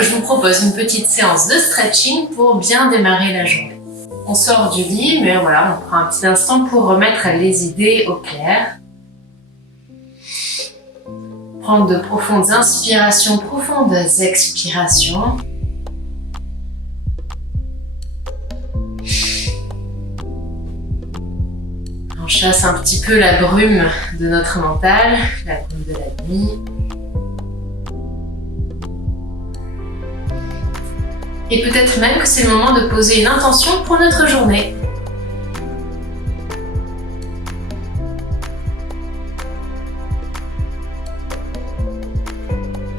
je vous propose une petite séance de stretching pour bien démarrer la journée. On sort du lit, mais voilà, on prend un petit instant pour remettre les idées au clair. Prendre de profondes inspirations, profondes expirations. On chasse un petit peu la brume de notre mental, la brume de la nuit. Et peut-être même que c'est le moment de poser une intention pour notre journée.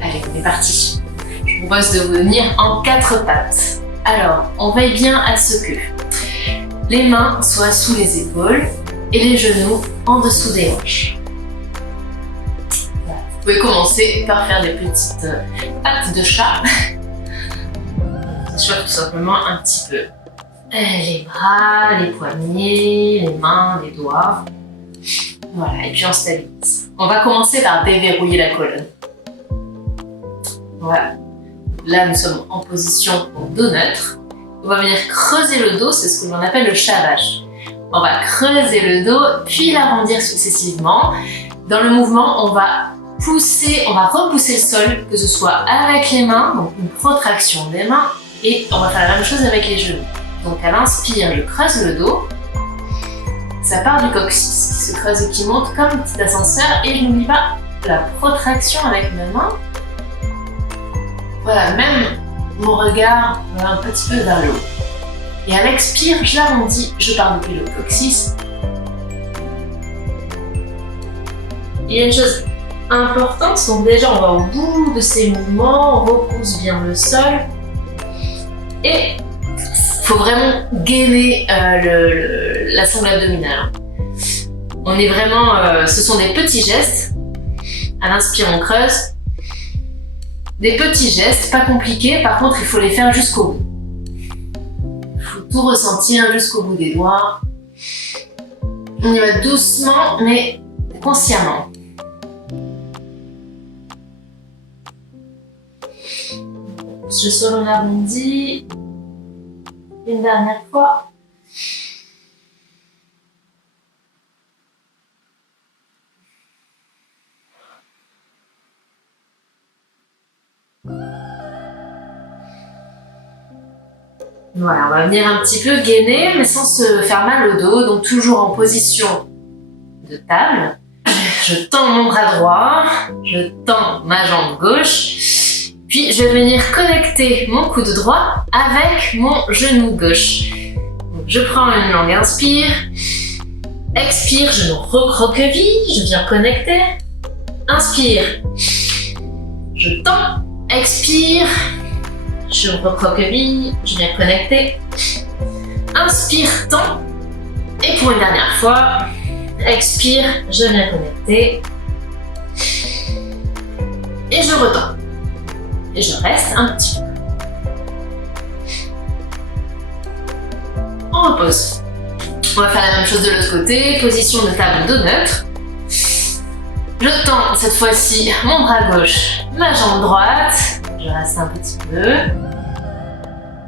Allez, on est parti. Je vous propose de venir en 4 pattes. Alors, on veille bien à ce que les mains soient sous les épaules et les genoux en dessous des hanches. Voilà. Vous pouvez commencer par faire des petites pattes de chat. Sur tout simplement un petit peu les bras, les poignets, les mains, les doigts. Voilà, et puis on stabilise. On va commencer par déverrouiller la colonne. Voilà. Là, nous sommes en position dos neutre. On va venir creuser le dos, c'est ce que l'on appelle le chavage. On va creuser le dos, puis l'arrondir successivement. Dans le mouvement, on va repousser le sol, que ce soit avec les mains, donc une protraction des mains, et on va faire la même chose avec les genoux. Donc à l'inspire, je creuse le dos. Ça part du coccyx qui se creuse et qui monte comme un petit ascenseur. Et je n'oublie pas la protraction avec mes mains. Voilà, même mon regard va un petit peu vers le haut. Et à l'expire, je l'arrondis, je pars depuis le coccyx. Il y a une chose importante, donc déjà on va au bout de ces mouvements, on repousse bien le sol. Et il faut vraiment gainer la sangle abdominale. On est vraiment, ce sont des petits gestes. À l'inspire, on creuse. Des petits gestes, pas compliqués. Par contre, il faut les faire jusqu'au bout. Il faut tout ressentir jusqu'au bout des doigts. On y va doucement, mais consciemment. Je sors un arrondi. Une dernière fois. Voilà, on va venir un petit peu gainer, mais sans se faire mal au dos. Donc toujours en position de table. Je tends mon bras droit, je tends ma jambe gauche. Puis je vais venir connecter mon coude droit avec mon genou gauche. Donc, je prends une longue inspire. Expire, genou recroqueville, je viens connecter. Inspire. Je tends. Expire. Je recroqueville, je viens connecter. Inspire, tends. Et pour une dernière fois, expire, je viens connecter. Et je retends. Et je reste un petit peu. On repose. On va faire la même chose de l'autre côté. Position de table dos neutre. Je tends cette fois-ci mon bras gauche, ma jambe droite. Je reste un petit peu.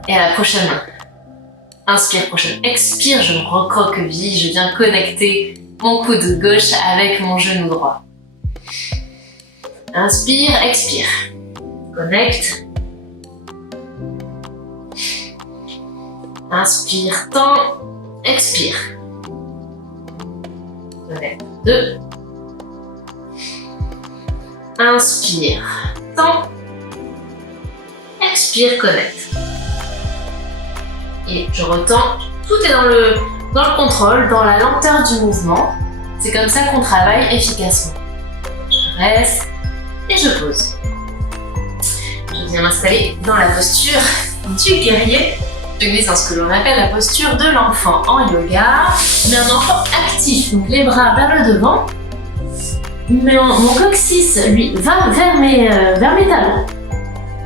Et à la prochaine main. Inspire, prochaine. Expire, je me recroqueville. Je viens connecter mon coude gauche avec mon genou droit. Inspire, expire. Connecte. Inspire, tends. Expire. Connecte. 2. Inspire, tends. Expire, connecte. Et je retends. Tout est dans le contrôle, dans la lenteur du mouvement. C'est comme ça qu'on travaille efficacement. Je reste et je pose. Je viens m'installer dans la posture du guerrier. Je glisse dans ce que l'on appelle la posture de l'enfant en yoga, mais un enfant actif, donc les bras vers le devant. Mais mon coccyx, lui, va vers mes talons.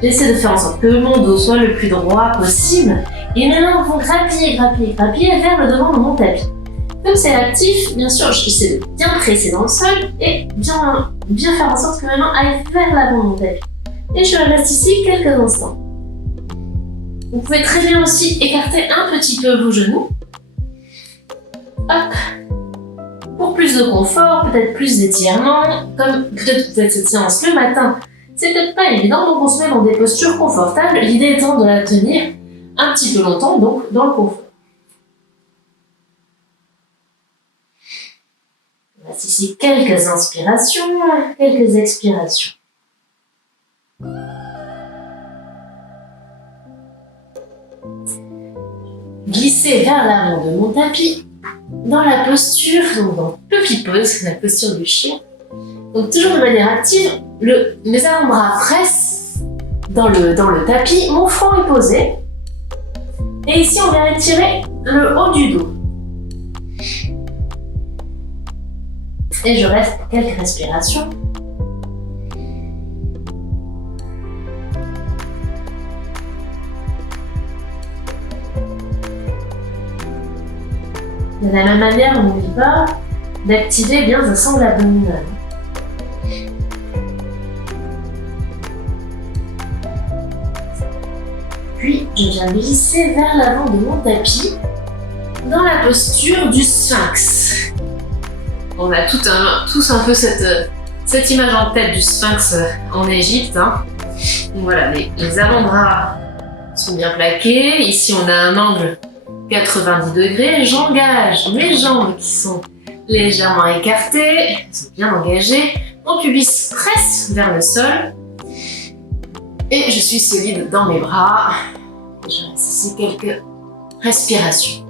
J'essaie de faire en sorte que mon dos soit le plus droit possible et mes mains vont grappiller vers le devant de mon tapis. Comme c'est actif, bien sûr, j'essaie de bien presser dans le sol et bien faire en sorte que mes mains aillent vers l'avant de mon tapis. Et je reste ici quelques instants. Vous pouvez très bien aussi écarter un petit peu vos genoux. Hop. Pour plus de confort, peut-être plus d'étirement, comme peut-être vous faites cette séance le matin, c'est peut-être pas évident, donc on se met dans des postures confortables, l'idée étant de la tenir un petit peu longtemps, donc dans le confort. On passe ici quelques inspirations, quelques expirations. Glissez vers l'avant de mon tapis, dans la posture, donc dans puppy pose, la posture du chien. Donc toujours de manière active, mes avant-bras pressent dans le tapis, mon front est posé. Et ici on vient étirer le haut du dos. Et je reste quelques respirations. De la même manière, on n'oublie pas d'activer bien un sangle abdominal. Puis, je viens glisser vers l'avant de mon tapis dans la posture du sphinx. On a tous un peu cette image en tête du sphinx en Égypte. Hein. Donc voilà, les avant-bras sont bien plaqués. Ici, on a un angle 90 degrés, j'engage mes jambes qui sont légèrement écartées, elles sont bien engagées, mon pubis presse vers le sol et je suis solide dans mes bras. Je reste ici quelques respirations.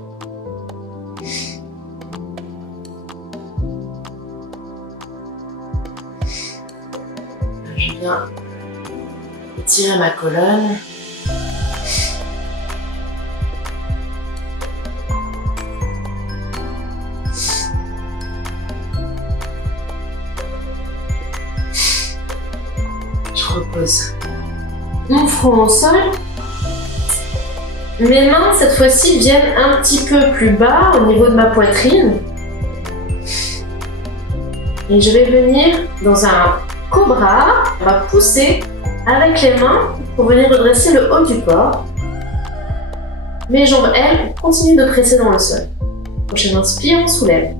Je viens étirer ma colonne. Je repose mon front au sol. Mes mains, cette fois-ci, viennent un petit peu plus bas au niveau de ma poitrine. Et je vais venir dans un cobra. On va pousser avec les mains pour venir redresser le haut du corps. Mes jambes, elles, continuent de presser dans le sol. Prochaine inspire, on soulève.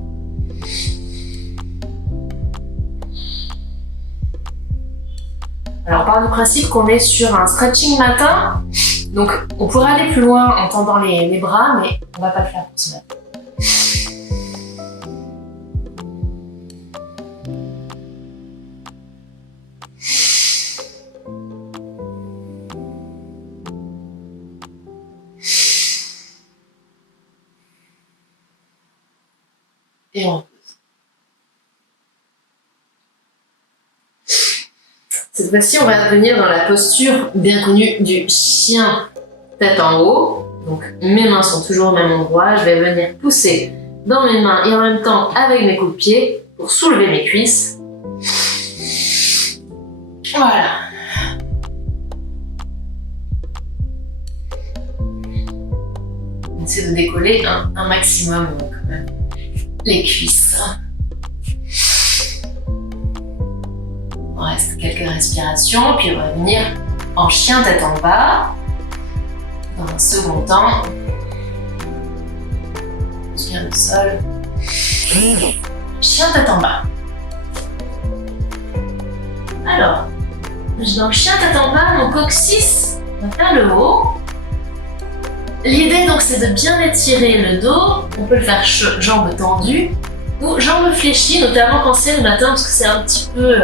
Alors, on part du principe qu'on est sur un stretching matin, donc on pourrait aller plus loin en tendant les bras, mais on va pas le faire pour ce matin. Et on repose. Cette fois-ci, on va venir dans la posture bien connue du chien tête en haut. Donc mes mains sont toujours au même endroit. Je vais venir pousser dans mes mains et en même temps avec mes coups de pied pour soulever mes cuisses. Voilà. On essaie de décoller un maximum quand même les cuisses. On reste quelques respirations, puis on va venir en chien tête en bas. Dans un second temps, on pose bien le sol. Chien tête en bas. Alors, dans le chien tête en bas, mon coccyx va faire le haut. L'idée donc c'est de bien étirer le dos. On peut le faire jambes tendues ou jambes fléchies, notamment quand c'est le matin parce que c'est un petit peu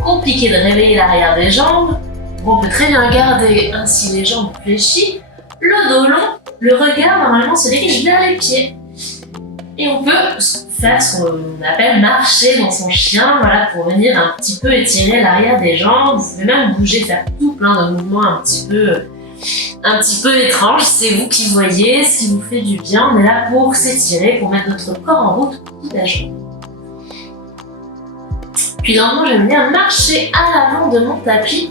compliqué de réveiller l'arrière des jambes. On peut très bien garder ainsi les jambes fléchies, le dos long, le regard normalement se dirige vers les pieds. Et on peut faire ce qu'on appelle marcher dans son chien, voilà, pour venir un petit peu étirer l'arrière des jambes. Vous pouvez même bouger, faire tout plein de mouvements un petit peu étranges. C'est vous qui voyez ce qui vous fait du bien. On est là pour s'étirer, pour mettre notre corps en route toute la journée. Puis normalement, j'aime bien marcher à l'avant de mon tapis.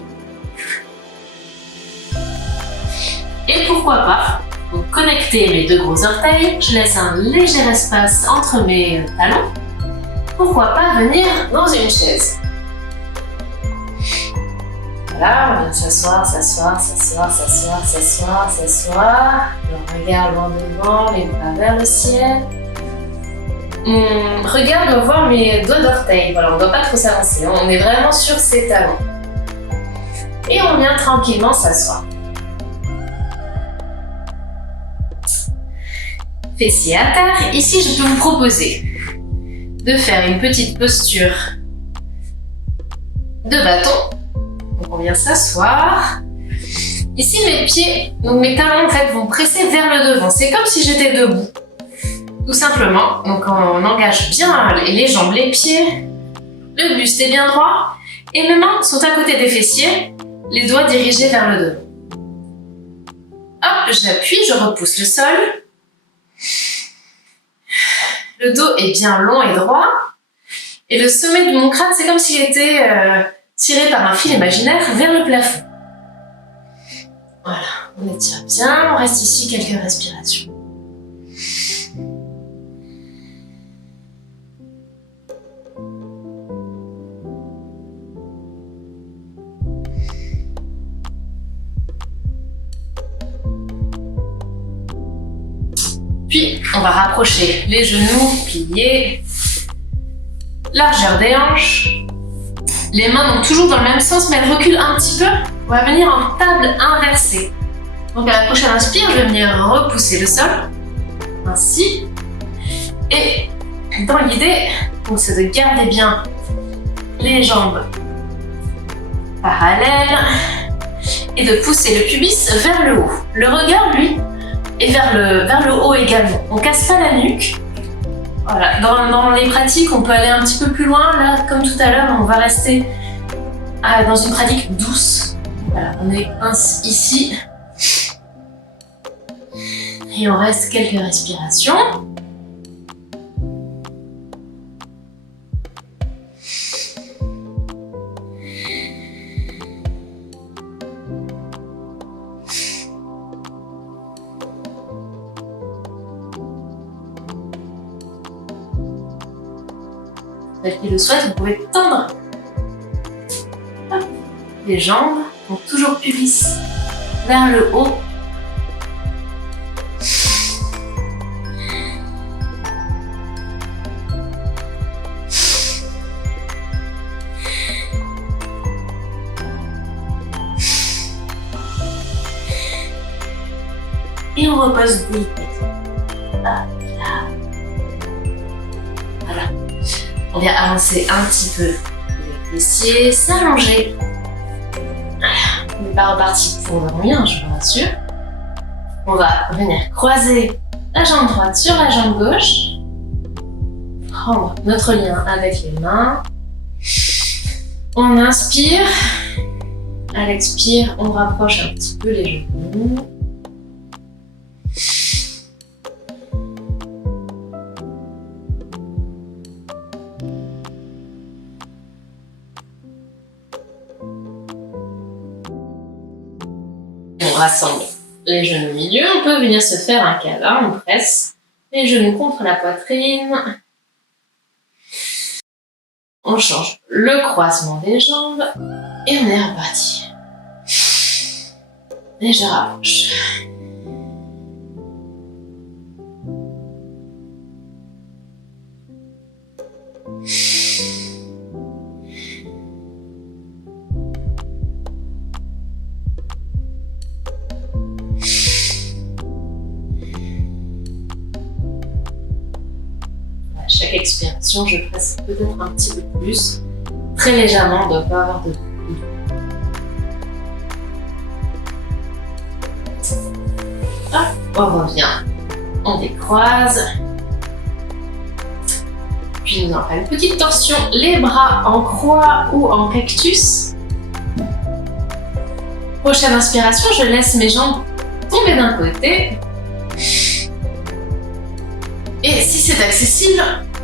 Et pourquoi pas, pour connecter mes deux gros orteils, je laisse un léger espace entre mes talons. Pourquoi pas venir dans une chaise. Voilà, on vient s'asseoir, s'asseoir, s'asseoir, s'asseoir, s'asseoir, s'asseoir. Le regard loin devant, les bras vers le ciel. Mon regard doit voir mes doigts d'orteil. Voilà, on ne doit pas trop s'avancer. On est vraiment sur ses talons. Et on vient tranquillement s'asseoir. Fessiers à terre. Ici, je peux vous proposer de faire une petite posture de bâton. Donc on vient s'asseoir. Ici mes pieds, donc mes talons en fait vont presser vers le devant. C'est comme si j'étais debout. Tout simplement. Donc on engage bien les jambes, les pieds. Le buste est bien droit. Et mes mains sont à côté des fessiers. Les doigts dirigés vers le devant. Hop, j'appuie, je repousse le sol. Le dos est bien long et droit. Et le sommet de mon crâne, c'est comme s'il était tiré par un fil imaginaire vers le plafond. Voilà, on étire bien, on reste ici quelques respirations. Puis, on va rapprocher les genoux, pliés, largeur des hanches. Les mains donc toujours dans le même sens, mais elles reculent un petit peu. On va venir en table inversée. Donc à la prochaine inspire, je vais venir repousser le sol. Ainsi. Et dans l'idée, c'est de garder bien les jambes parallèles et de pousser le pubis vers le haut. Le regard, lui, est vers le haut également. On casse pas la nuque. Voilà. Dans les pratiques, on peut aller un petit peu plus loin. Là, comme tout à l'heure, on va rester dans une pratique douce. Voilà, on est ici. Et on reste quelques respirations. Qui le souhaite, vous pouvez tendre les jambes, donc toujours pubis vers le haut. Et on repose délicatement. Voilà. On vient avancer un petit peu les fessiers, s'allonger. On n'est pas reparti pour dormir, je vous rassure. On va venir croiser la jambe droite sur la jambe gauche. Prendre notre lien avec les mains. On inspire. À l'expire, on rapproche un petit peu les genoux. On rassemble les genoux au milieu. On peut venir se faire un câlin. On presse les genoux contre la poitrine. On change le croisement des jambes et on est reparti. Et je rapproche. Chaque expiration, je presse peut-être un petit peu plus. Très légèrement, on ne doit pas avoir de bruit. Hop, on revient. On décroise. Puis nous en faisons une petite torsion. Les bras en croix ou en cactus. Prochaine inspiration, je laisse mes jambes tomber d'un côté. Et si c'est accessible,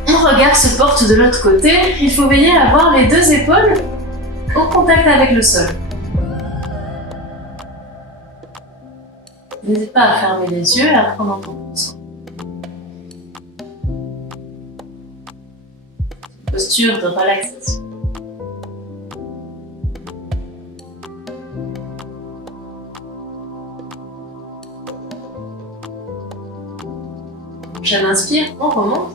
mon regard se porte de l'autre côté. Il faut veiller à avoir les deux épaules en contact avec le sol. N'hésite pas à fermer les yeux et à prendre un temps pour soi. Posture de relaxation. Prochaine inspire, on remonte.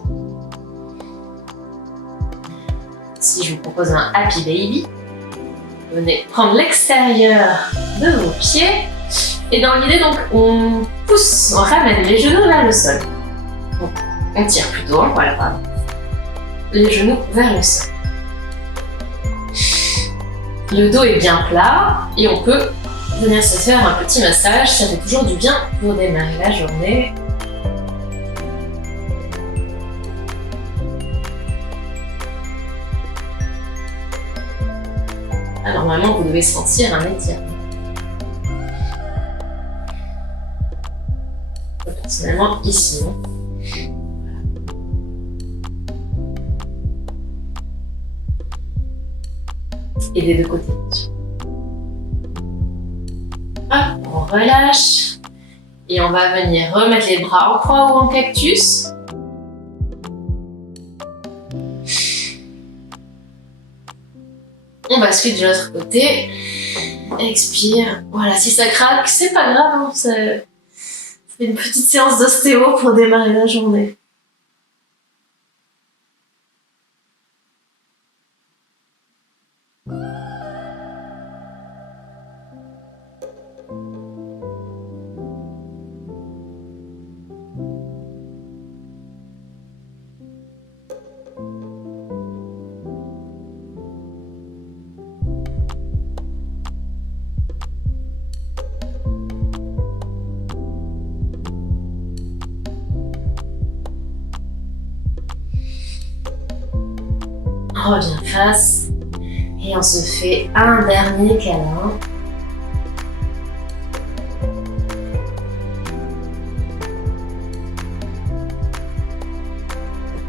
Si je vous propose un Happy Baby, venez prendre l'extérieur de vos pieds. Et dans l'idée, donc, on pousse, on ramène les genoux vers le sol. Donc, on tire plutôt, voilà, pardon. Les genoux vers le sol. Le dos est bien plat et on peut venir se faire un petit massage. Ça fait toujours du bien pour démarrer la journée. Ah, normalement, vous devez sentir un étirement. Personnellement, ici. Et des deux côtés. Hop, on relâche. Et on va venir remettre les bras en croix ou en cactus. On bascule de l'autre côté. Expire. Voilà, si ça craque, c'est pas grave. Hein, c'est une petite séance d'ostéo pour démarrer la journée. On revient face et on se fait un dernier câlin.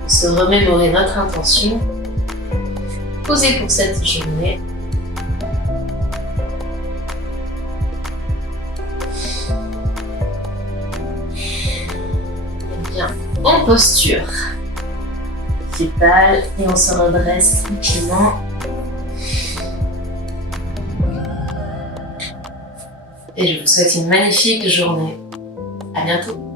On se remémorer notre intention posée pour cette journée. Et bien, en posture. Et on se redresse tranquillement. Et je vous souhaite une magnifique journée. À bientôt.